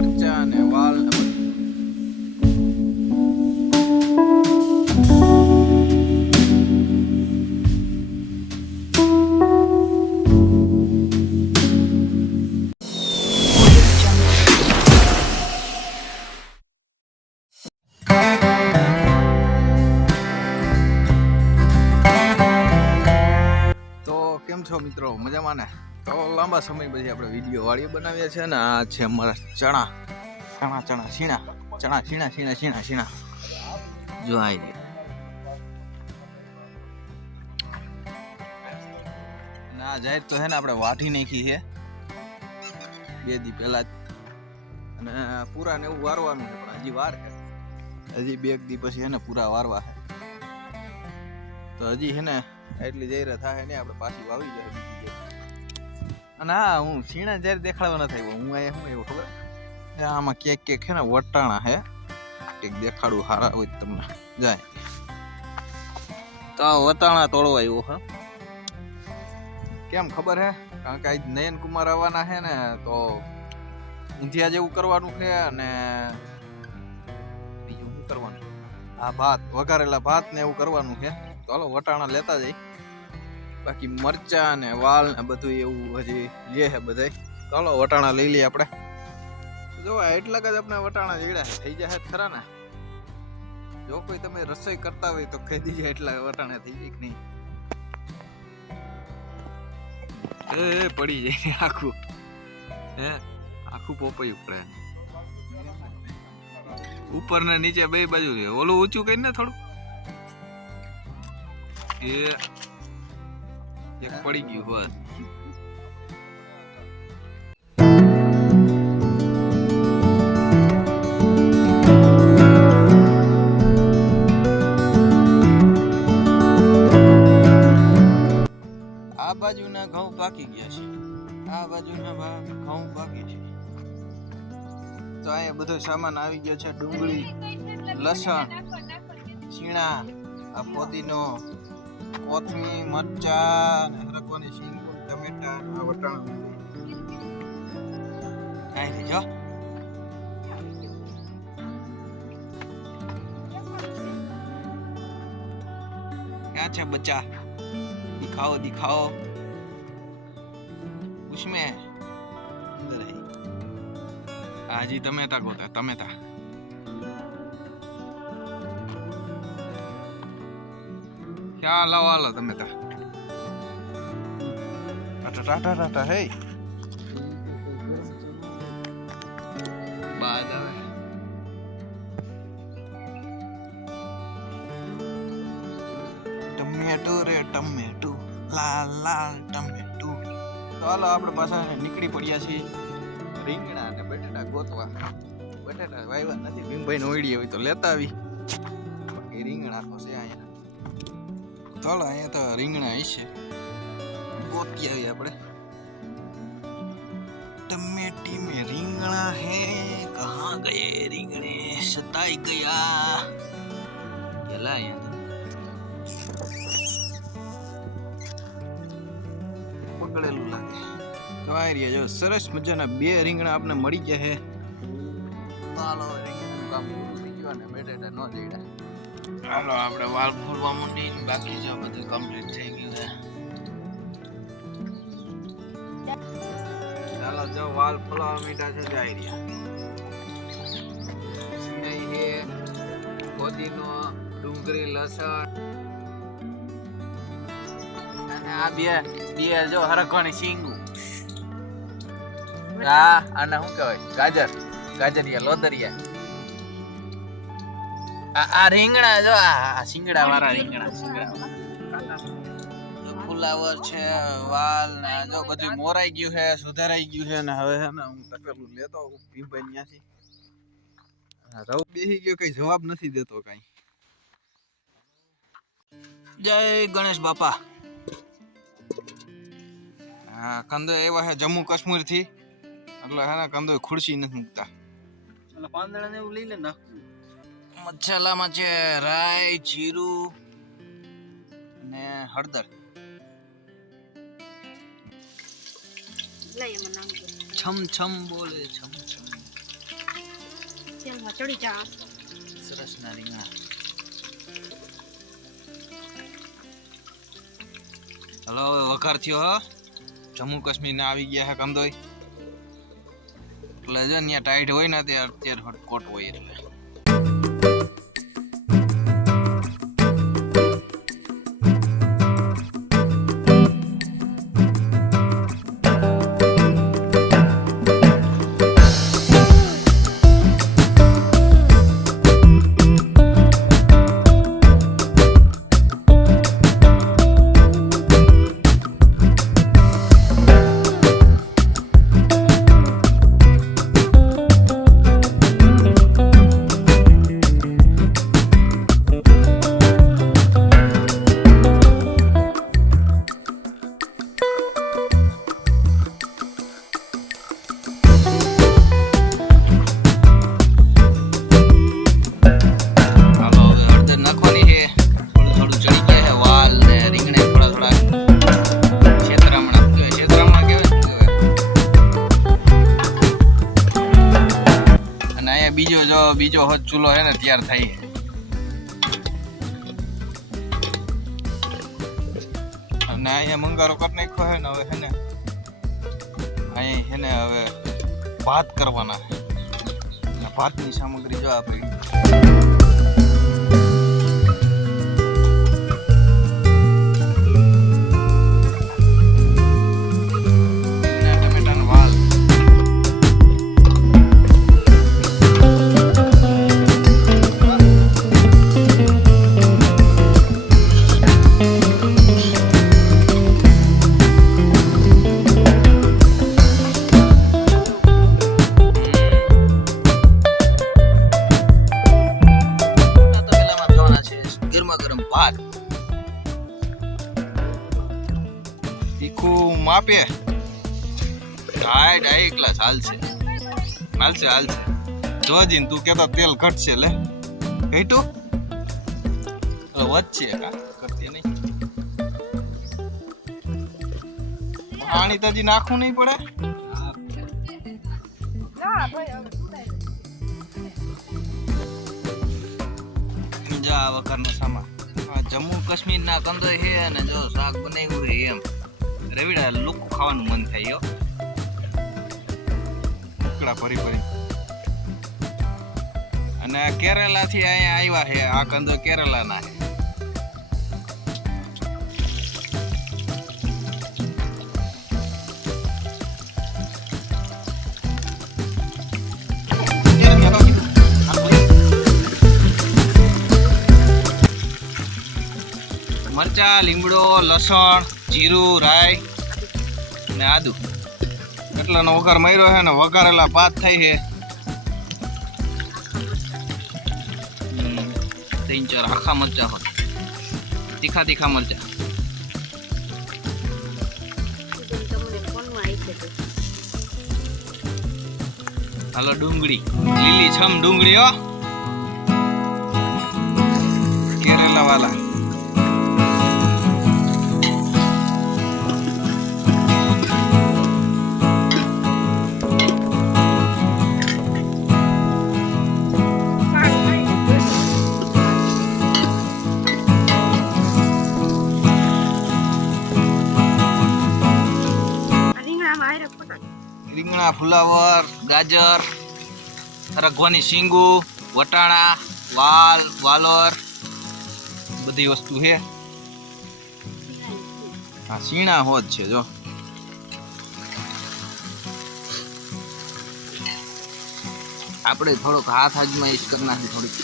મરચા ને વાલ ને બધું. તો કેમ છો મિત્રો, મજામાં ને? તો લાંબા સમય પછી આપણે વિડીયો વાળીઓ બનાવ્યા છે ને આ છે અમારા ચણા સીણા જો આવી ના જાહેર તો હે ને આપણે વાઢી નાખી છે 2 દી પહેલા જ, અને પૂરા ને એવું વારવાનું છે પણ હજી વાર છે, હજી 2 દી પછી હે ને પૂરા વારવા છે. તો હજી હે ને એટલી જઈ થાય ને આપણે પાછી વાવી જાય બીજી જાય. અને હા, હું સીણા જ્યારે દેખાડવા નથી આવ્યો, હું અહીંયા શું એવું ખબર આમાં કેક હે ને વટાણા હે, એક દેખાડું હારા હોય તમને જાય તો વટાણા તોડવા આવ્યો હે. કેમ ખબર હે? કારણ કે આજ નયન કુમાર આવવાના છે ને, તો ઊંધિયા જેવું કરવાનું છે અને બીજું શું કરવાનું, આ ભાત વઘારેલા ભાત ને એવું કરવાનું છે. તો હાલો વટાણા લેતા જઈ, બાકી મરચા ને વાલ ને બધું એવું હજી લે છે બધાય. તો હાલો વટાણા લઈ લઈએ આપણે. જો એટલા જ આપણે વટાણા જીડા થઈ જાય ખરા ને. જો કોઈ તમે રસોઈ કરતા હોય તો કહી દીજે એટલા વટાણા થઈ જાય કે નહીં. એ પડી જાય આખું, હે આખું પોપૈયું પડે ઉપર ને નીચે બે બાજુ છે. ઓલું ઊંચું કરીને ને થોડું એ એક પડી ગયું બસ. આ બાજુના ઘઉં પાકી ગયા છે, આ બાજુના ઘઉં પાકી છે. તો અહીંયા બધો સામાન આવી ગયો છે, ડુંગળી, લસણ, ઝીણા, આ ફોદીનો, કોથમીર, મરચા ને હરકવાની શીંગ, ટમેટા, આ વટાણા આવી જો. ક્યાં છે બચ્ચા? दिखाओ उसमें अंदर है आजी टमेटा को टमेटा क्या लावाला टमेटा टाटा है बाद આવે ટમેટું લાલ ટમેટું. તો હાલો આપણે પાછા નીકળી પડ્યા છીએ રીંગણા અને બટેટા ગોતવા. બટેટા વાવ્યા નથી, ભીમભાઈ ઓઈડી હોય તો લેતા આવી, બાકી રીંગણા તો છે અહીંયા. ચાલો અહીંયા તો રીંગણા હશે, ગોતી આવી આપણે. टमेटी में રીંગણા હે, કહાં ગયે રીંગણે સતાઈ ગયા કેલા અહીંયા પકડેલું લાગે. તો આ રહ્યા જો સરસ મજાના 2 રીંગણા આપણે મળી ગયા છે. ચાલો રીંગણાનું કામ પૂરું થઈ ગયું અને બટેટા ન જઈડા. ચાલો આપણે વાલ ફોલવા માંડી, બાકી જો બધું કમ્પ્લીટ થઈ ગયું છે. ચાલો જો વાલ ફોલવા માંડ્યા છે. જાય રહ્યા સિંગાઈ છે, ફોદીનો, ડુંગળી, લસણ અને આ બે જો હરખવાની શીંગું. આ આને શું કહેવાય? ગાજરિયા લોદરિયા. આ રીંગણા જો, આ શીંગડા વાળા રીંગણા ફુલાવર છે, વાલ ને જો બધું મોરાઈ ગયું છે, સુધારાઈ ગયું છે. ને હવે છે ને હું તપેલું લેતો આવું ભીમભાઈ ત્યાંથી. રવ બેસી ગયો, કઈ જવાબ નથી દેતો કઈ. જય ગણેશ બાપા. હા, કંદો એવા છે જમ્મુ કાશ્મીર થી, એટલે હે ને કંદો ખુરશી નથી મૂકતા. એટલે પાંદડા ને એવું લઈ લે ના. મસાલામાં છે રાઈ, જીરું અને હળદર. છમ છમ બોલે છમ છમ. ચડી જા સરસના રીંગણા. હલો હવે વઘાર થયો હો. જમ્મુ કાશ્મીર ના આવી ગયા હે કંદોઈ એટલે જો ત્યાં ટાઈટ હોય ને અત્યારે કોટ હોય એટલે બીજો હોત ચૂલો હે ને તૈયાર થાય અને અહીંયા મંગારો કરી નાખ્યો હે ને હવે હે ને અહીંયા હે ને હવે ભાત કરવાના છે ભાતની સામગ્રી જો આપણી માપે હાય ડાય ગ્લાસ હાલશે જોજીન તું કેતો તેલ ઘટશે લે કઈટું વધશે કા કરતી નહીં પાણી તજી નાખવું નહીં પડે જા વઘારનો સામાન જમ્મુ કાશ્મીર ના કંદોઈ હે અને જો શાક બનાવ્યું હે એમ રવિડા લોકો ખાવાનું મન થાય યો કડા ભરી ભરી અને કેરલા થી અહીંયા આવ્યા છે આ કંદો કેરલા ના છે મરચા લીમડો લસણ જીરું રાઈ ને આદુ એટલાનો વઘાર માર્યો છે ને વઘારેલા ભાત થાય છે 3-4 આખા મરચા હોય તીખા મરચા હાલો ડુંગળી લીલી છમ ડુંગળી હો કેરેલા વાલા રીંગણા ફુલાવર ગાજર રગવાની શીંગુ વટાણા વાલોર બધી વસ્તુ છે આ સીણા હોત છે જો આપણે થોડોક હાથ અજમાઈશ કરી નાખી થોડીક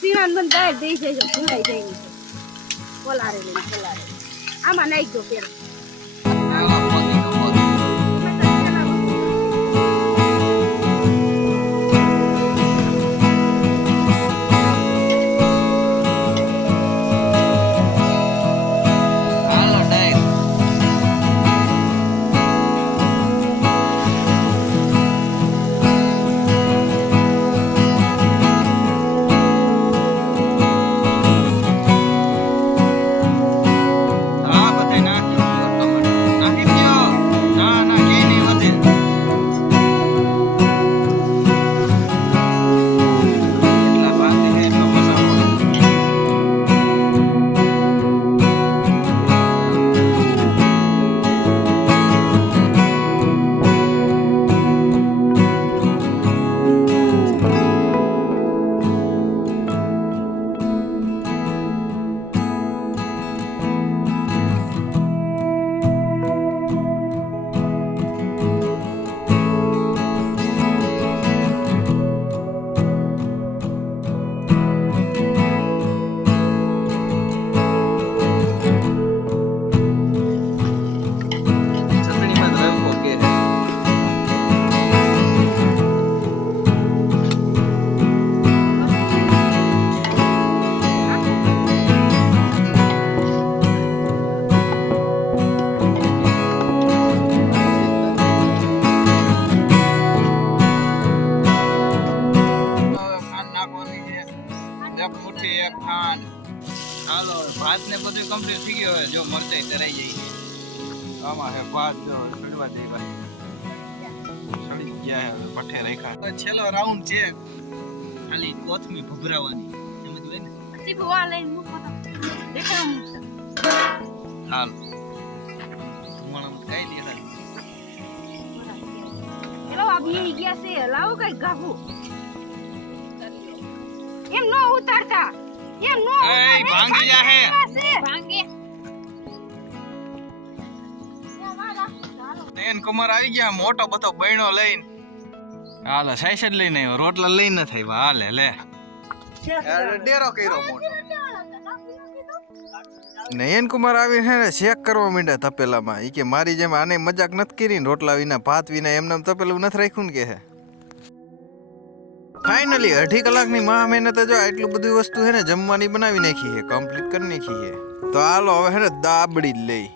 સીણાન મને દાળ દઈ જજો ભૂલાઈ જાય કોલારે આમાં નાખી દો પેલા હાલો ભાત ને બધું કમ્પ્લીટ થઈ ગયો હવે જો મરચાઈ તરાઈ જાય આમાં હે ભાત જો સડવા દેવા સડી ગયા હે પઠે રાખ્યા છેલ્લો રાઉન્ડ છે ખાલી કોથમી ભભરાવાની સમજ હોય ને પછી ભવા લઈને મૂકો તો દેખાવ મૂકતો હાલ ધુમાણા કઈ લેતા એલો આ બી ગયા છે લાવો કઈ ગાભું એમ નો ઉતારતા એમ નો એય ભાંગી જાહે ભાંગે નયન કુમાર આવી ગયા મોટો બધો બહેણો લઈને હાલે સાઈસ જ લઈને આવ્યો રોટલા લઈને નથી આવ્યા હાલે લે ડેરો કર્યો મોટો નયન કુમાર આવી હે ને ચેક કરવા માંડ્યા તપેલામાં ઈ કે મારી જેમ આને મજાક નથી કરી રોટલા વિના ભાત વિના એમને તપેલું નથી રાખ્યું ને કે હે ફાઇનલી 2.5 કલાકની મહેનત જો આટલું બધી વસ્તુ હે ને જમવાની બનાવી નાખી હે કમ્પ્લીટ કરી નાખી હે તો હાલો હવે હે ને દાબડી લઈ